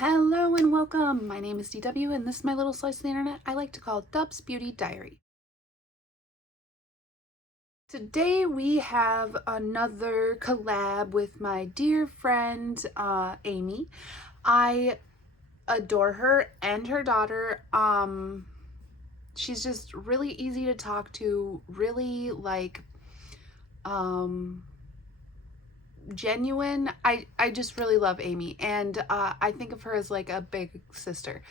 Hello and welcome. My name is DW and this is my little slice of the internet I like to call Dub's Beauty Diary. Today we have another collab with my dear friend Amy. I adore her and her daughter. She's just really easy to talk to, really genuine. I just really love Amy, and I think of her as like a big sister.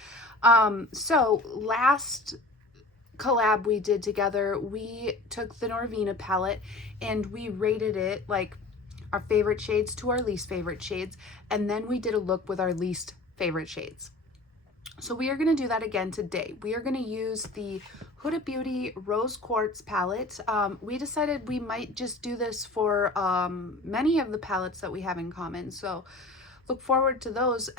So last collab we did together, we took the Norvina palette and we rated it like our favorite shades to our least favorite shades, and then we did a look with our least favorite shades. So we are going to do that again today. We are going to use the Huda Beauty Rose Quartz palette. We decided we might just do this for many of the palettes that we have in common. So look forward to those.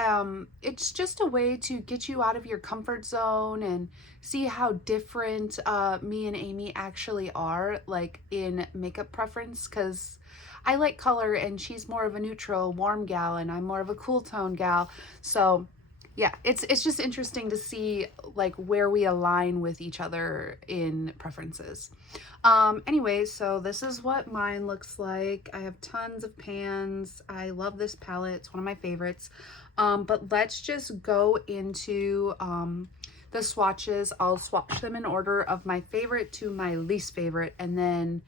It's just a way to get you out of your comfort zone and see how different me and Amy actually are, like in makeup preference, because I like color and she's more of a neutral, warm gal, and I'm more of a cool tone gal. So yeah, it's just interesting to see like where we align with each other in preferences. Anyway, so this is what mine looks like. I have tons of pans. I love this palette. It's one of my favorites. But let's just go into the swatches. I'll swatch them in order of my favorite to my least favorite, and then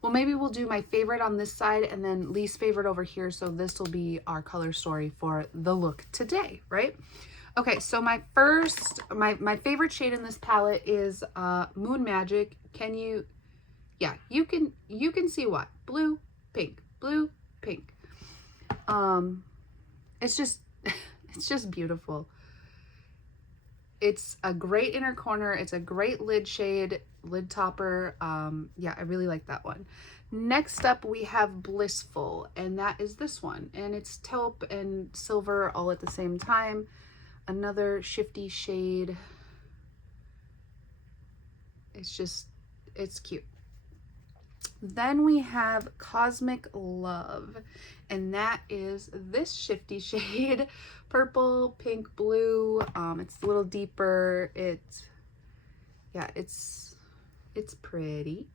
well, maybe we'll do my favorite on this side and then least favorite over here. So this will be our color story for the look today, right? Okay, so my favorite shade in this palette is Moon Magic. Can you, yeah, you can see what? Blue, pink, blue, pink. It's just, it's just beautiful. It's a great inner corner. It's a great lid shade, lid topper. Yeah, I really like that one. Next up, we have Blissful, and that is this one. And it's taupe and silver all at the same time. Another shifty shade. It's cute. Then we have Cosmic Love, and that is this shifty shade, purple, pink, blue. It's a little deeper. It's pretty.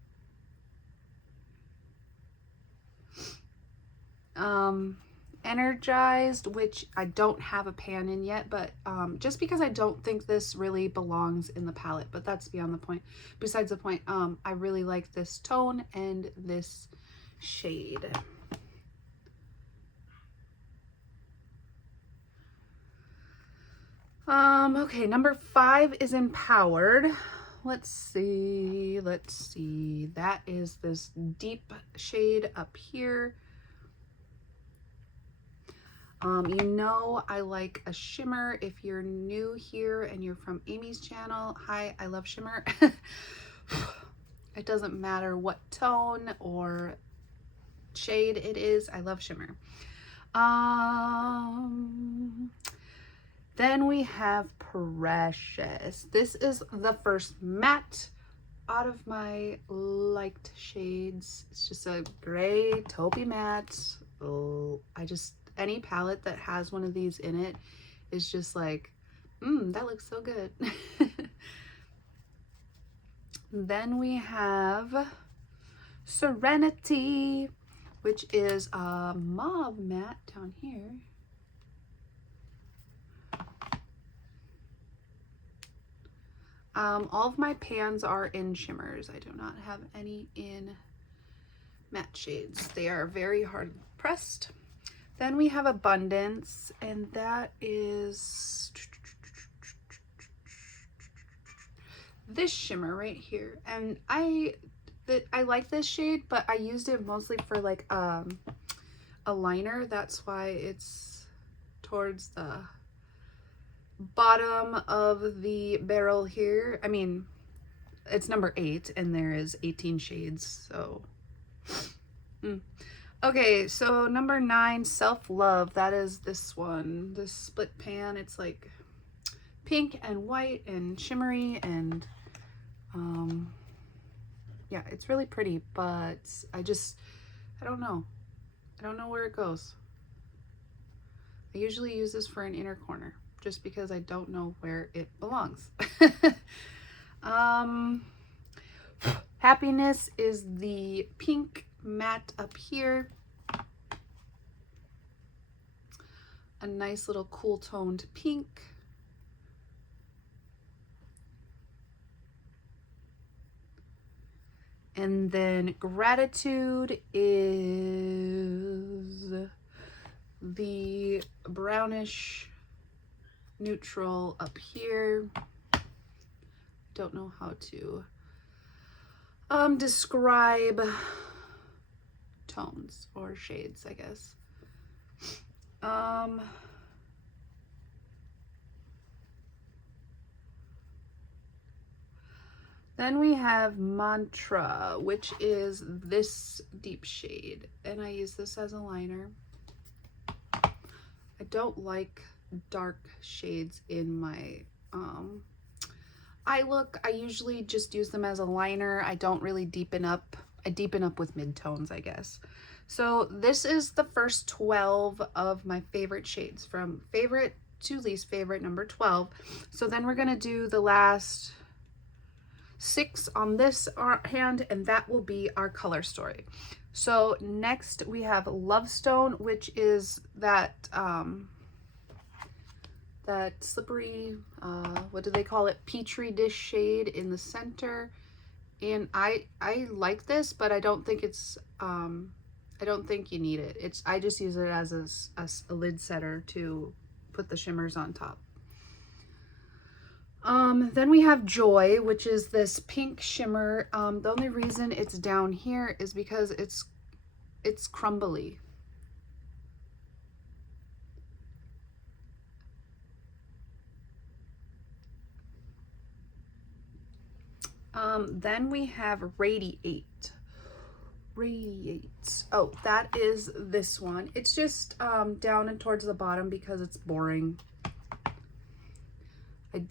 Energized, which I don't have a pan in yet, but just because I don't think this really belongs in the palette, but that's beyond the point. Besides the point, I really like this tone and this shade. Okay, number 5 is Empowered. Let's see. That is this deep shade up here. You know I like a shimmer. If you're new here and you're from Amy's channel, hi, I love shimmer. It doesn't matter what tone or shade it is, I love shimmer. Then we have Precious. This is the first matte out of my liked shades. It's just a gray taupey matte. Oh, any palette that has one of these in it is just like, that looks so good. Then we have Serenity, which is a mauve matte down here. All of my pans are in shimmers. I do not have any in matte shades. They are very hard pressed. Then we have Abundance, and that is this shimmer right here. And I like this shade, but I used it mostly for like a liner. That's why it's towards the bottom of the barrel here. I mean, it's number 8 and there is 18 shades, so okay, so number 9, Self Love. That is this one, this split pan. It's like pink and white and shimmery, and yeah, it's really pretty, but I don't know where it goes. I usually use this for an inner corner. just because I don't know where it belongs. Happiness is the pink matte up here. A nice little cool toned pink. And then Gratitude is the brownish neutral up here. Don't know how to describe tones or shades, I guess. Then we have Mantra, which is this deep shade, and I use this as a liner. I don't like dark shades in my eye look. I usually just use them as a liner. I don't really deepen up. I deepen up with midtones, I guess. So this is the first 12 of my favorite shades, from favorite to least favorite, number 12. So then we're gonna do the last 6 on this hand, and that will be our color story. So next we have Lovestone, which is that that slippery, what do they call it, petri dish shade in the center. And I like this, but I don't think it's I don't think you need it. I just use it as a lid setter to put the shimmers on top. Then we have Joy, which is this pink shimmer. The only reason it's down here is because it's crumbly. Then we have Radiate. Oh, that is this one. It's just down and towards the bottom because it's boring.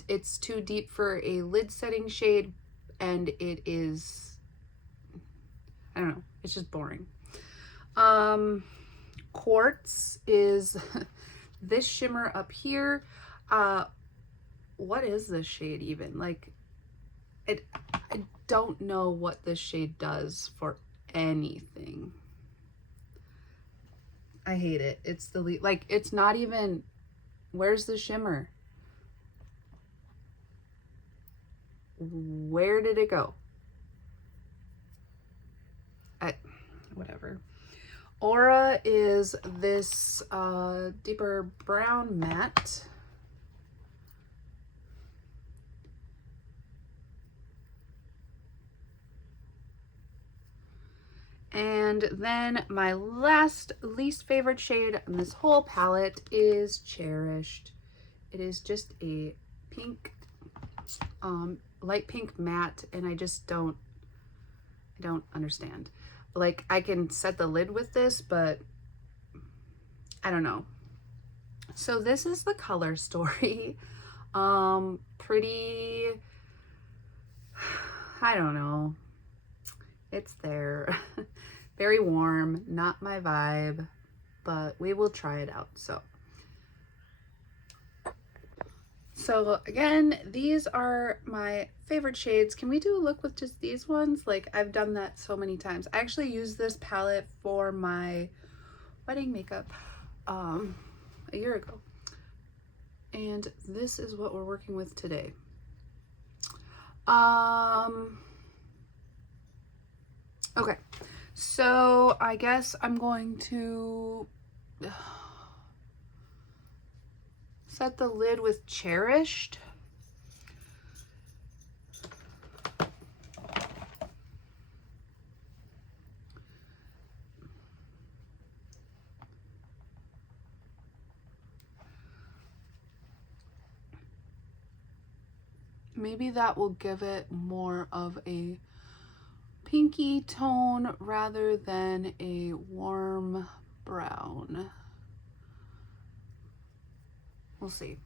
It's too deep for a lid setting shade, and it is, I don't know, it's just boring. Quartz is this shimmer up here. What is this shade even? Like, I don't know what this shade does for anything. I hate it. It's the like, it's not even, where's the shimmer? Where did it go? Whatever. Aura is this deeper brown matte. And then my least favorite shade on this whole palette is Cherished. It is just a pink, light pink matte, and I just don't understand. Like, I can set the lid with this, but I don't know. So this is the color story. Pretty, I don't know. It's there. Very warm, not my vibe, but we will try it out. So again, these are my favorite shades. Can we do a look with just these ones? Like, I've done that so many times. I actually used this palette for my wedding makeup a year ago. And this is what we're working with today. Okay, so I guess I'm going to set the lid with Cherished. Maybe that will give it more of a pinky tone rather than a warm brown. We'll see.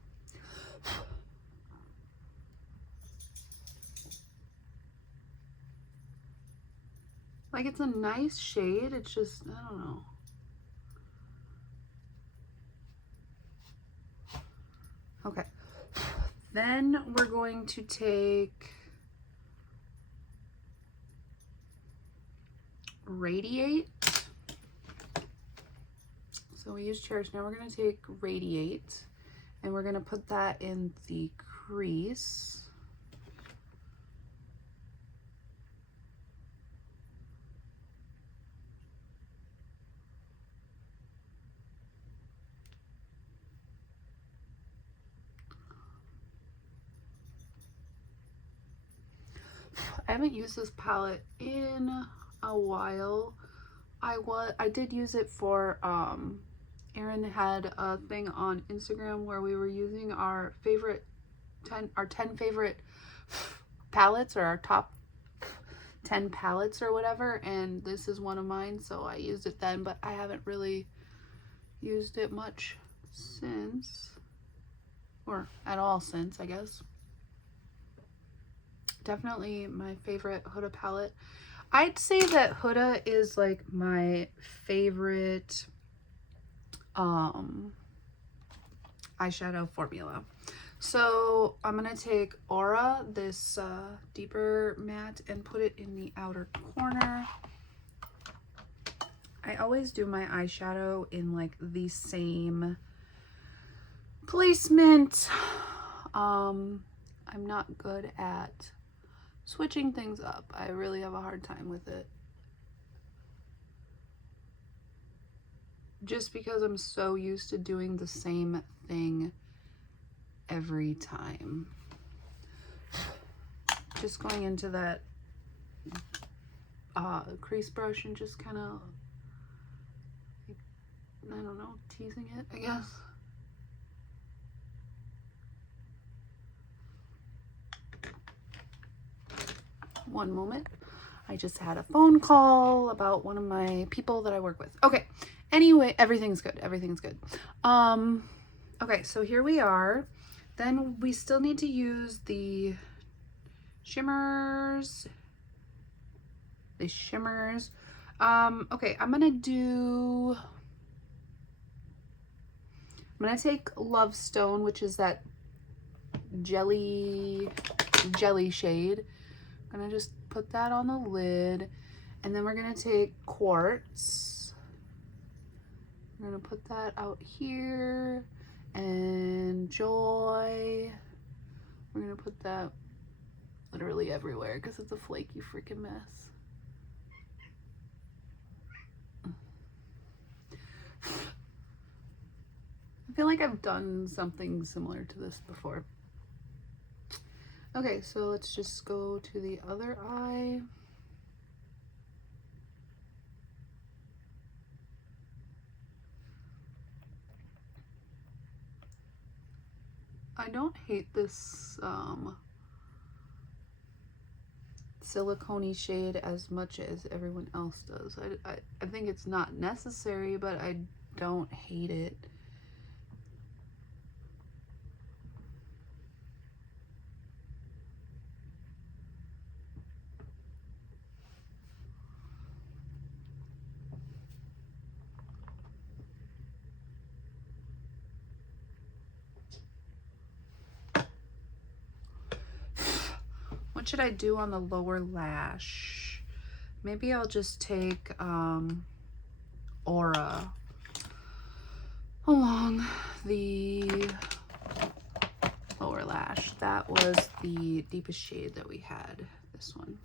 Like, it's a nice shade, it's just, I don't know. Okay. Then we're going to take Radiate. So we use Cherish. Now we're going to take Radiate and we're going to put that in the crease. I haven't used this palette in a while. I did use it for Erin had a thing on Instagram where we were using our 10 favorite palettes, or our top 10 palettes or whatever, and this is one of mine, so I used it then, but I haven't really used it much since, or at all since, I guess. Definitely my favorite Huda palette. I'd say that Huda is like my favorite eyeshadow formula. So I'm gonna take Aura, this deeper matte, and put it in the outer corner. I always do my eyeshadow in like the same placement. I'm not good at switching things up. I really have a hard time with it. Just because I'm so used to doing the same thing every time. Just going into that crease brush and just kind of, I don't know, teasing it, I guess. One moment. I just had a phone call about one of my people that I work with. Okay. Anyway, everything's good. Everything's good. Okay, so here we are. Then we still need to use the shimmers. Okay, I'm gonna take Love Stone, which is that jelly shade. I'm gonna just put that on the lid, and then we're gonna take Quartz. We're gonna put that out here, and Joy. We're gonna put that literally everywhere because it's a flaky freaking mess. I feel like I've done something similar to this before. Okay, so let's just go to the other eye. I don't hate this silicone-y shade as much as everyone else does. I think it's not necessary, but I don't hate it. What should I do on the lower lash? Maybe I'll just take Aura along the lower lash. That was the deepest shade that we had, this one.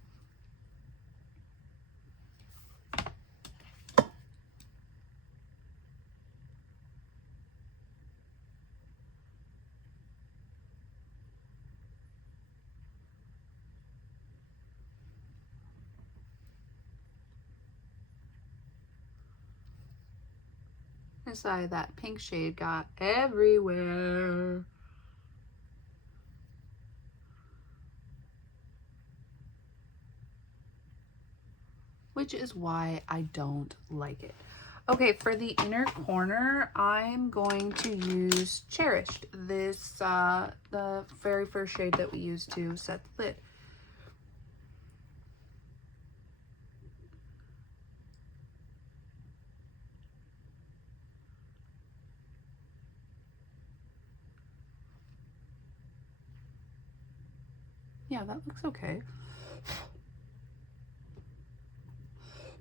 This eye, that pink shade got everywhere. Which is why I don't like it. Okay, for the inner corner, I'm going to use Cherished, this, the very first shade that we used to set the lid. Yeah, that looks okay.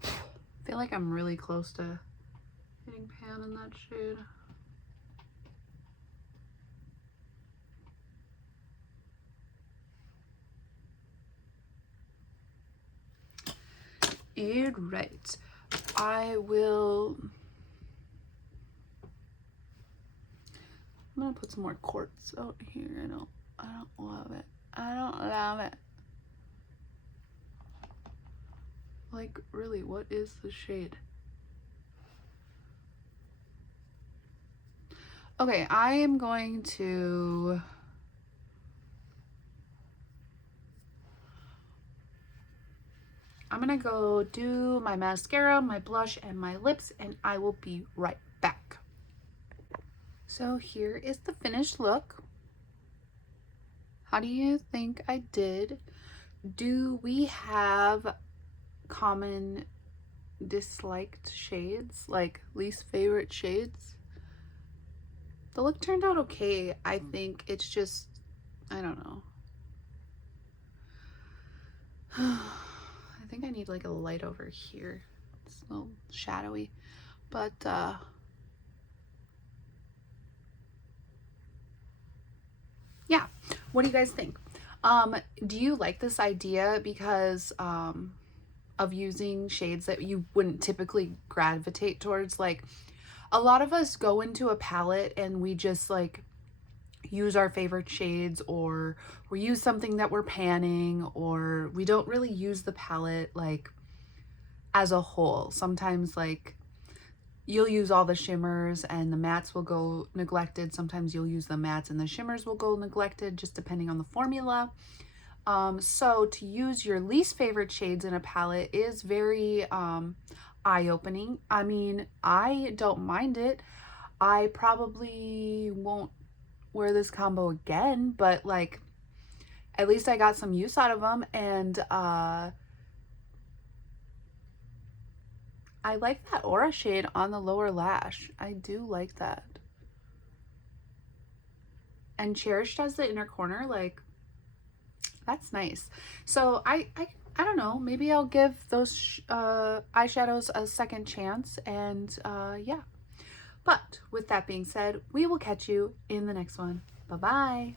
I feel like I'm really close to hitting pan in that shade. Alright, I'm gonna put some more quartz out here. I don't love it. I don't love it. Like, really, what is the shade? Okay, I am going to go do my mascara, my blush, and my lips, and I will be right back. So here is the finished look. How do you think I did? Do we have common disliked shades, like least favorite shades? The look turned out okay. I think it's just, I don't know. I think I need like a light over here. It's a little shadowy, but yeah. What do you guys think? Do you like this idea because of using shades that you wouldn't typically gravitate towards? Like, a lot of us go into a palette and we just like use our favorite shades, or we use something that we're panning, or we don't really use the palette like as a whole. Sometimes like you'll use all the shimmers and the mattes will go neglected. Sometimes you'll use the mattes and the shimmers will go neglected, just depending on the formula. So to use your least favorite shades in a palette is very eye-opening. I mean, I don't mind it. I probably won't wear this combo again, but like, at least I got some use out of them. And I like that aura shade on the lower lash. I do like that. And Cherished as the inner corner, like, that's nice. So I don't know, maybe I'll give those eyeshadows a second chance, and yeah. But with that being said, we will catch you in the next one. Bye-bye.